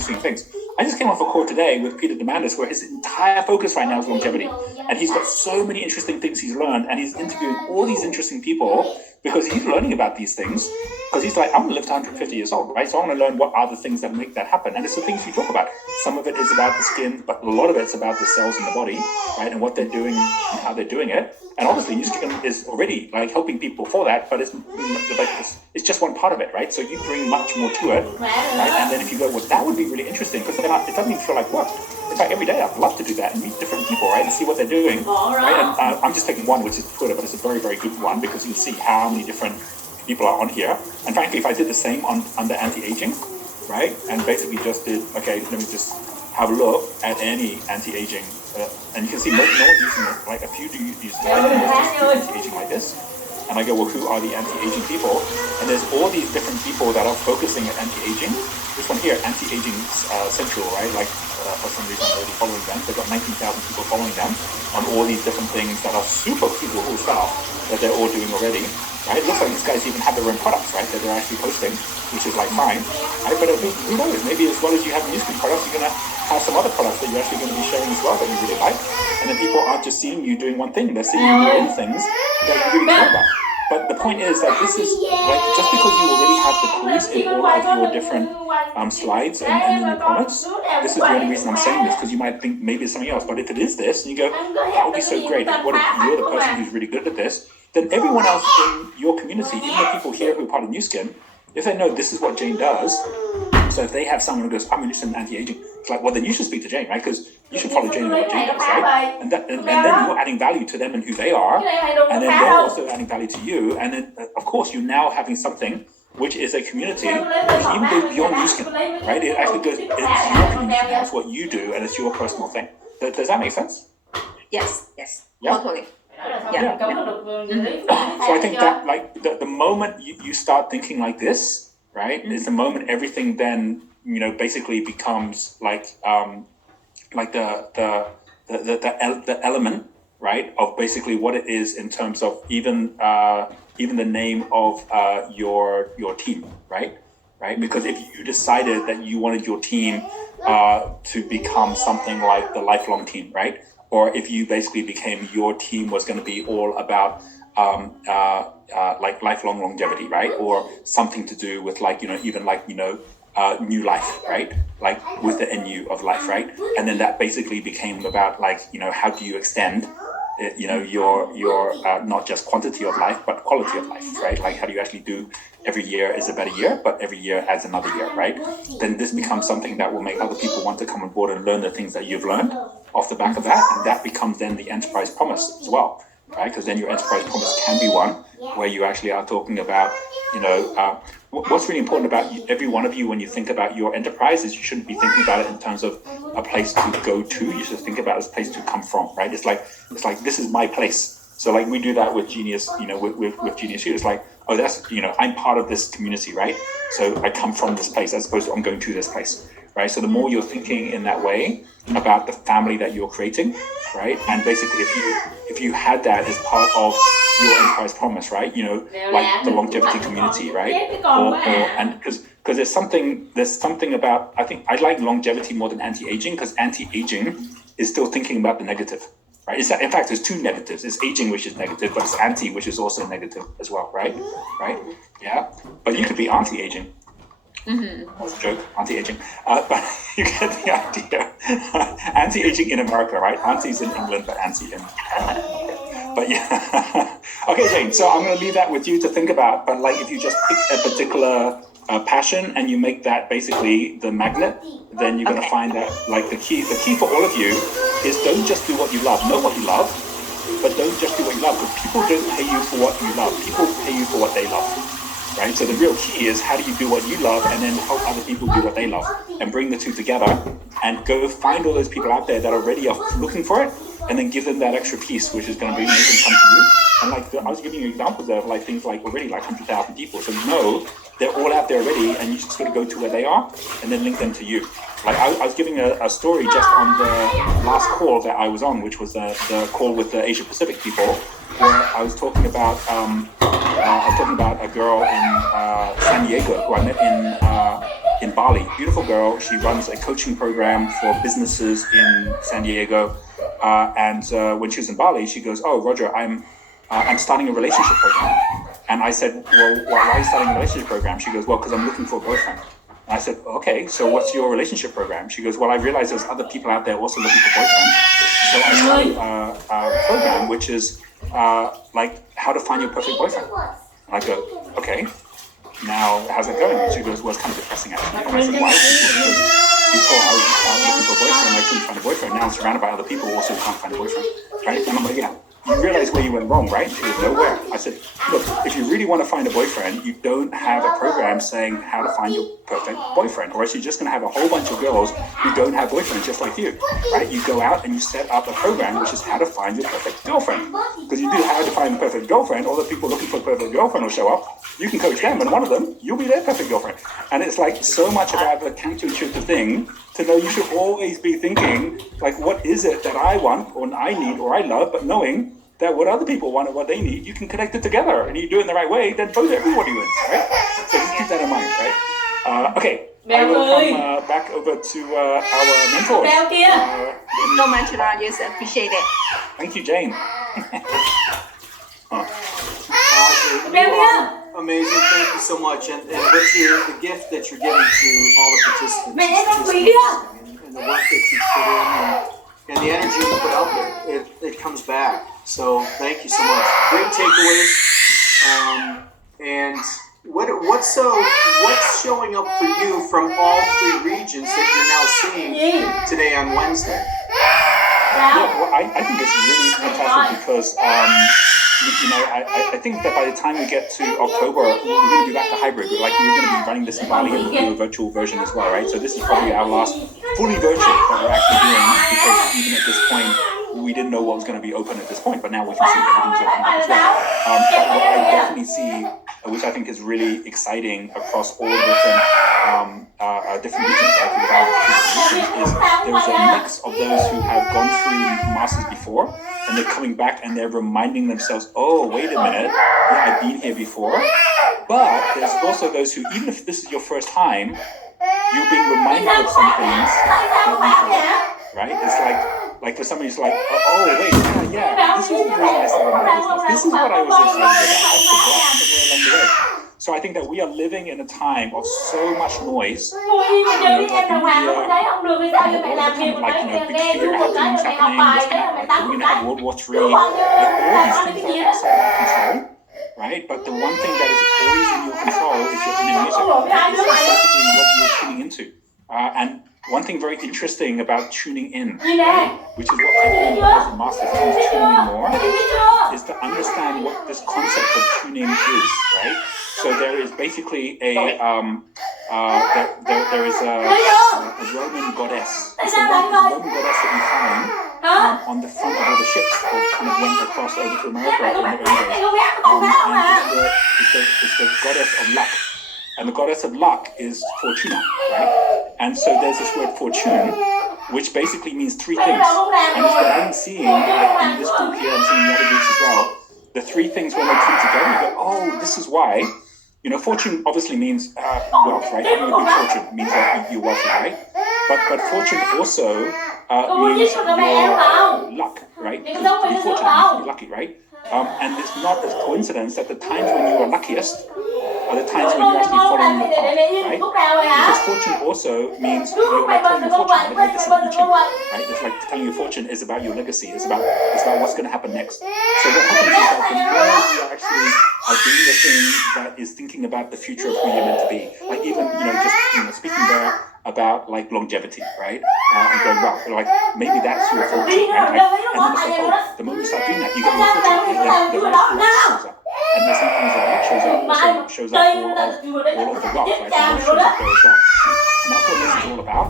interesting things. I just came off a call today with Peter Diamandis where his entire focus right now is longevity. And he's got so many interesting things he's learned, and he's interviewing all these interesting people because he's learning about these things. Because he's like, I'm going to live to 150 years old, right? So I want to learn what are the things that make that happen. And it's the things you talk about. Some of it is about the skin, but a lot of it's about the cells in the body, right? And what they're doing and how they're doing it. And obviously, new skin is already like helping people for that, but it's just one part of it, right? So you bring much more to it, right? And then if you go, well, that would be really interesting, because then it doesn't even feel like work. In fact, every day I'd love to do that and meet different people, right, and see what they're doing, right? And I'm just taking one, which is Twitter, but it's a very, very good one because you can see how many different people are on here. And frankly, if I did the same under anti-aging, right, and basically just did, okay, let me just have a look at any anti-aging, and you can see no one's using it, like a few do use anti-aging like this. And I go, well, who are the anti-aging people? And there's all these different people that are focusing at anti-aging. This one here, Anti-Aging Central, right? Like, for some reason, I'm already following them. They've got 19,000 people following them on all these different things that are super cool stuff that they're all doing already, right? It looks like these guys even have their own products, right, that they're actually posting, which is like fine, right? But I think, who knows, maybe as well as you have newsfeed products, you're going to have some other products that you're actually going to be sharing as well that you really like. And then people aren't just seeing you doing one thing, they're seeing you doing things that you really care about. But the point is that this is, like, just because you already have the clues in all of your different slides and in your comments, this is the only reason I'm saying this, because you might think maybe it's something else. But if it is this, and you go, that would be so great, and what if you're the person who's really good at this, then everyone else in your community, even the people here who are part of New Skin, if they know this is what Jane does, so if they have someone who goes, I'm interested in anti-aging, it's like, well, then you should speak to Jane, right? Because you should follow Jane and what Jane does, right? And then you're adding value to them and who they are, and then they're also adding value to you. And then, of course, you're now having something which is a community which even goes beyond New Skin, right? It actually goes, it's your community, that's what you do, and it's your personal thing. Does that make sense? Yes, Yeah. totally. Yeah. So I think that, like, the moment you start thinking like this, right, is the moment everything then, basically becomes like the element, right, of basically what it is in terms of even the name of your team, right? Because if you decided that you wanted your team to become something like the lifelong team, right? Or if you basically became, your team was going to be all about like lifelong longevity, right? Or something to do with new life, right? Like with the NU of life, right? And then that basically became about how do you extend your not just quantity of life, but quality of life, right? Like how do you actually do every year is a better year, but every year adds another year, right? Then this becomes something that will make other people want to come on board and learn the things that you've learned off the back of that. And that becomes then the enterprise promise as well, right? Because then your enterprise promise can be one where you actually are talking about, what's really important about every one of you when you think about your enterprise is you shouldn't be thinking about it in terms of a place to go to. You should think about it as a place to come from, right? It's like this is my place. So like we do that with Genius, with Genius U. It's like, oh, that's, I'm part of this community, right? So I come from this place as opposed to I'm going to this place, right? So the more you're thinking in that way about the family that you're creating, right? And basically if you had that as part of your enterprise promise, right? Like the longevity community, right? And because there's something about, I think I like longevity more than anti-aging, because anti-aging is still thinking about the negative, right? In fact, there's two negatives. It's aging, which is negative, but it's anti, which is also negative as well, right? Right? Yeah. But you could be anti-aging. That's a joke, anti-aging. But you get the idea. Anti-aging in America, right? Anti's in England, but anti in Canada. But yeah. Okay, Jane, so I'm going to leave that with you to think about. But like, if you just pick a particular passion and you make that basically the magnet, then you're going to find that like the key for all of you is don't just do what you love. Know what you love, but don't just do what you love. Because people don't pay you for what you love. People pay you for what they love. Right? So the real key is how do you do what you love and then help other people do what they love and bring the two together and go find all those people out there that already are looking for it and then give them that extra piece, which is going to make them come to you. And like I was giving you examples of like things like already like 100,000 people. So they're all out there already and you just got to go to where they are and then link them to you. Like I was giving a story just on the last call that I was on, which was the call with the Asia Pacific people, where I was talking about a girl in San Diego who I met in Bali. Beautiful girl. She runs a coaching program for businesses in San Diego. And when she was in Bali, she goes, "Oh, Roger, I'm starting a relationship program." And I said, "Well, why are you starting a relationship program?" She goes, "Well, because I'm looking for a boyfriend." And I said, "Okay, so what's your relationship program?" She goes, "Well, I realize there's other people out there also looking for boyfriends. So I started a program which is like how to find your perfect boyfriend." And I go, "Okay, now how's it going?" She goes, "Well, it's kind of depressing actually." And I said, "Why?" Because before I was looking for a boyfriend, I couldn't find a boyfriend. Now I'm surrounded by other people who also can't find a boyfriend, right? And I'm like, "Yeah, you realize where you went wrong, right?" She goes, "Nowhere." I said, "Look, if you really want to find a boyfriend, you don't have a program saying how to find your perfect boyfriend, or else you're just going to have a whole bunch of girls who don't have boyfriends just like you, right? You go out and you set up a program which is how to find your perfect girlfriend. Because you do how to find a perfect girlfriend, all the people looking for a perfect girlfriend will show up. You can coach them, and one of them, you'll be their perfect girlfriend." And it's like so much about the counterintuitive thing to know you should always be thinking, like, what is it that I want, or I need, or I love, but knowing that what other people want and what they need, you can connect it together, and you do it in the right way, then both everybody wins, right? So just keep that in mind, right? Okay, I will come back over to our mentors. So much, Rogers. Appreciate it. Thank you, Jane. Amazing, thank you so much. And with the gift that you're giving to all the participants and the work that you put in and the energy you put out there, it comes back. So thank you so much. Great takeaways. And what's showing up for you from all three regions that you're now seeing today on Wednesday? Yeah, well, I think it's really fantastic because I think that by the time we get to October, we're going to be back to hybrid. We're going to be running this in Bali and we'll do a virtual version as well, right? So this is probably our last fully virtual that we're actually doing, because even at this point, we didn't know what was going to be open at this point, but now we can see everything's open up as well. But what I definitely see, which I think is really exciting across all the different regions, right? Is there's a mix of those who have gone through masters before, and they're coming back and they're reminding themselves, "Oh, wait a minute, yeah, I've been here before." But there's also those who, even if this is your first time, you're being reminded of some things that you forgot, right? It's like for somebody who's like, "Oh, wait, yeah, this is the reason I started my business. This is what I was excited about. I forgot somewhere along the way." So I think that we are living in a time of so much noise. Big fear, things happening, we're going to have World War III, all these things are outside our control, right? But the one thing that is always in your control is your inner music. Right? This is basically what you're tuning into. And one thing very interesting about tuning in, right, which is what everyone does in Masters is tuning in more, is to understand what this concept of tuning is, right? So there is basically there is a Roman goddess. It's the Roman goddess that you find on the front of all the ships that kind of went across over to America in the early days. It's the goddess of luck. And the goddess of luck is Fortuna, right? And so there's this word fortune, which basically means three things. And it's what I'm seeing in this group here, I'm seeing the other groups as well. The three things, when they come together, you go, "Oh, this is why." Fortune obviously means wealth, right? Having a good fortune means that you're wealthy, right? But fortune also means your luck, right? To be fortunate means to be lucky, right? And it's not a coincidence that the times when you are luckiest are the times when you're actually following your path, right? Because fortune also means you're like telling your fortune, like this is teaching, right? It's like telling your fortune is about your legacy, it's about what's going to happen next. So what happens is that the more you are actually doing the thing that is thinking about the future of who you're meant to be, like even just speaking there about like longevity, right? And going, well, like maybe that's your fortune, right? And then it's like, oh, the moment you start doing that, you get your fortune, and the right shows up. And then sometimes the luck shows up, also shows up all of the rock, like the rock shows up there as well. And that's what this is all about.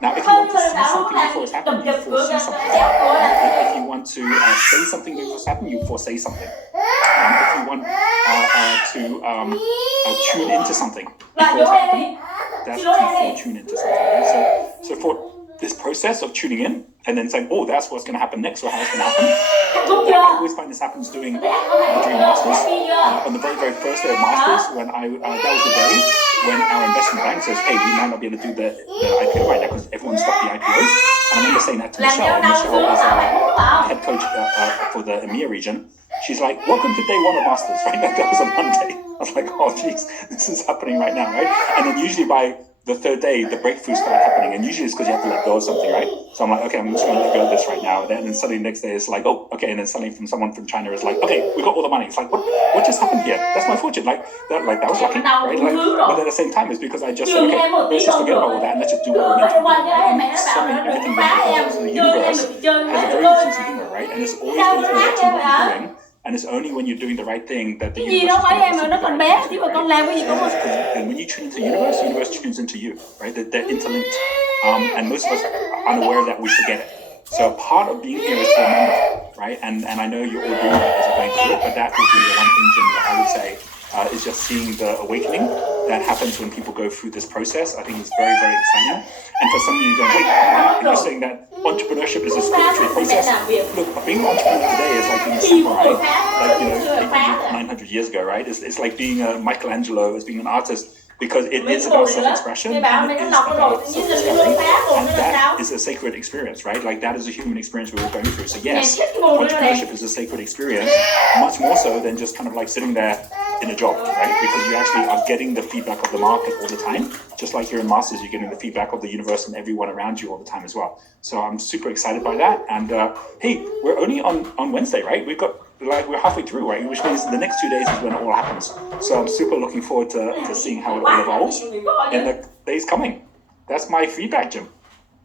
Now, if you want to see something before it's happened, you foresee something. If you want to say something before it's happened, you foresay something. If you want to tune into something before it's happened, that's to tune into something. Right? So for this process of tuning in and then saying, "Oh, that's what's going to happen next," or "How it's going to happen," I always find this happens during Masters. On the very, very first day of Masters, when that was the day when our investment bank says, hey, we might not be able to do the IPO right now because everyone stopped the IPOs. And I remember saying that to Michelle. Michelle is our head coach for the EMEA region. She's like, welcome to day one of Masters, right? That was on Monday. I was like, oh, geez, this is happening right now, right? And then usually by the third day, the breakthroughs start happening. And usually it's because you have to let go of something, right? So I'm like, okay, I'm just going to let go of this right now. And then suddenly the next day it's like, oh, okay. And then suddenly from someone from China is like, okay, we got all the money. It's like, what just happened here? That's my fortune. That was lucky, right? But at the same time, it's because I just said, okay, let's just forget about all that and let's just do what we're meant to do. Right? Suddenly everything that the universe has a very good sense of humor, right? And it's always going to be watching what you're doing. And it's only when you're doing the right thing that the universe is going to nó còn bé chứ mà con làm cái gì cũng And when you tune into the universe tunes into you, right? They're interlinked. And most of us are unaware of that, we forget it. So part of being here is to remember, right? And I know you're all doing that as you're going through it, but that would be the one thing, Jim, that I would say is just seeing the awakening that happens when people go through this process. I think it's very, very exciting. And for some of you going, wait, you're saying that entrepreneurship is a spiritual process? Look, being an entrepreneur today is like being a samurai, like, 800, 900 years ago, right? It's like being a Michelangelo, it's being an artist, because it is about self-expression, and it is about self-discovery, and that is a sacred experience, right? Like that is a human experience we're all going through. So yes, entrepreneurship is a sacred experience, much more so than just kind of like sitting there in a job, right? Because you actually are getting the feedback of the market all the time. Just like you're in Masters, you're getting the feedback of the universe and everyone around you all the time as well. So I'm super excited by that. And hey, we're only on Wednesday, right? We're halfway through, right? Which means the next 2 days is when it all happens. So I'm super looking forward to seeing how it all evolves in the days coming. That's my feedback, Jim.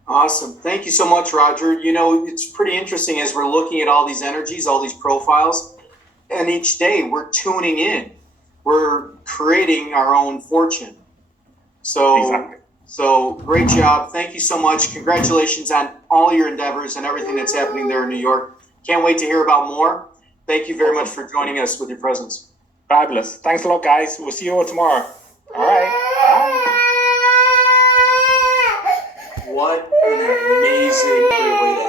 Awesome. Thank you so much, Roger. It's pretty interesting as we're looking at all these energies, all these profiles, and each day we're tuning in. We're creating our own fortune. So great job. Thank you so much. Congratulations on all your endeavors and everything that's happening there in New York. Can't wait to hear about more. Thank you very much for joining us with your presence. Fabulous. Thanks a lot, guys. We'll see you all tomorrow. All right. Bye. What an amazing way to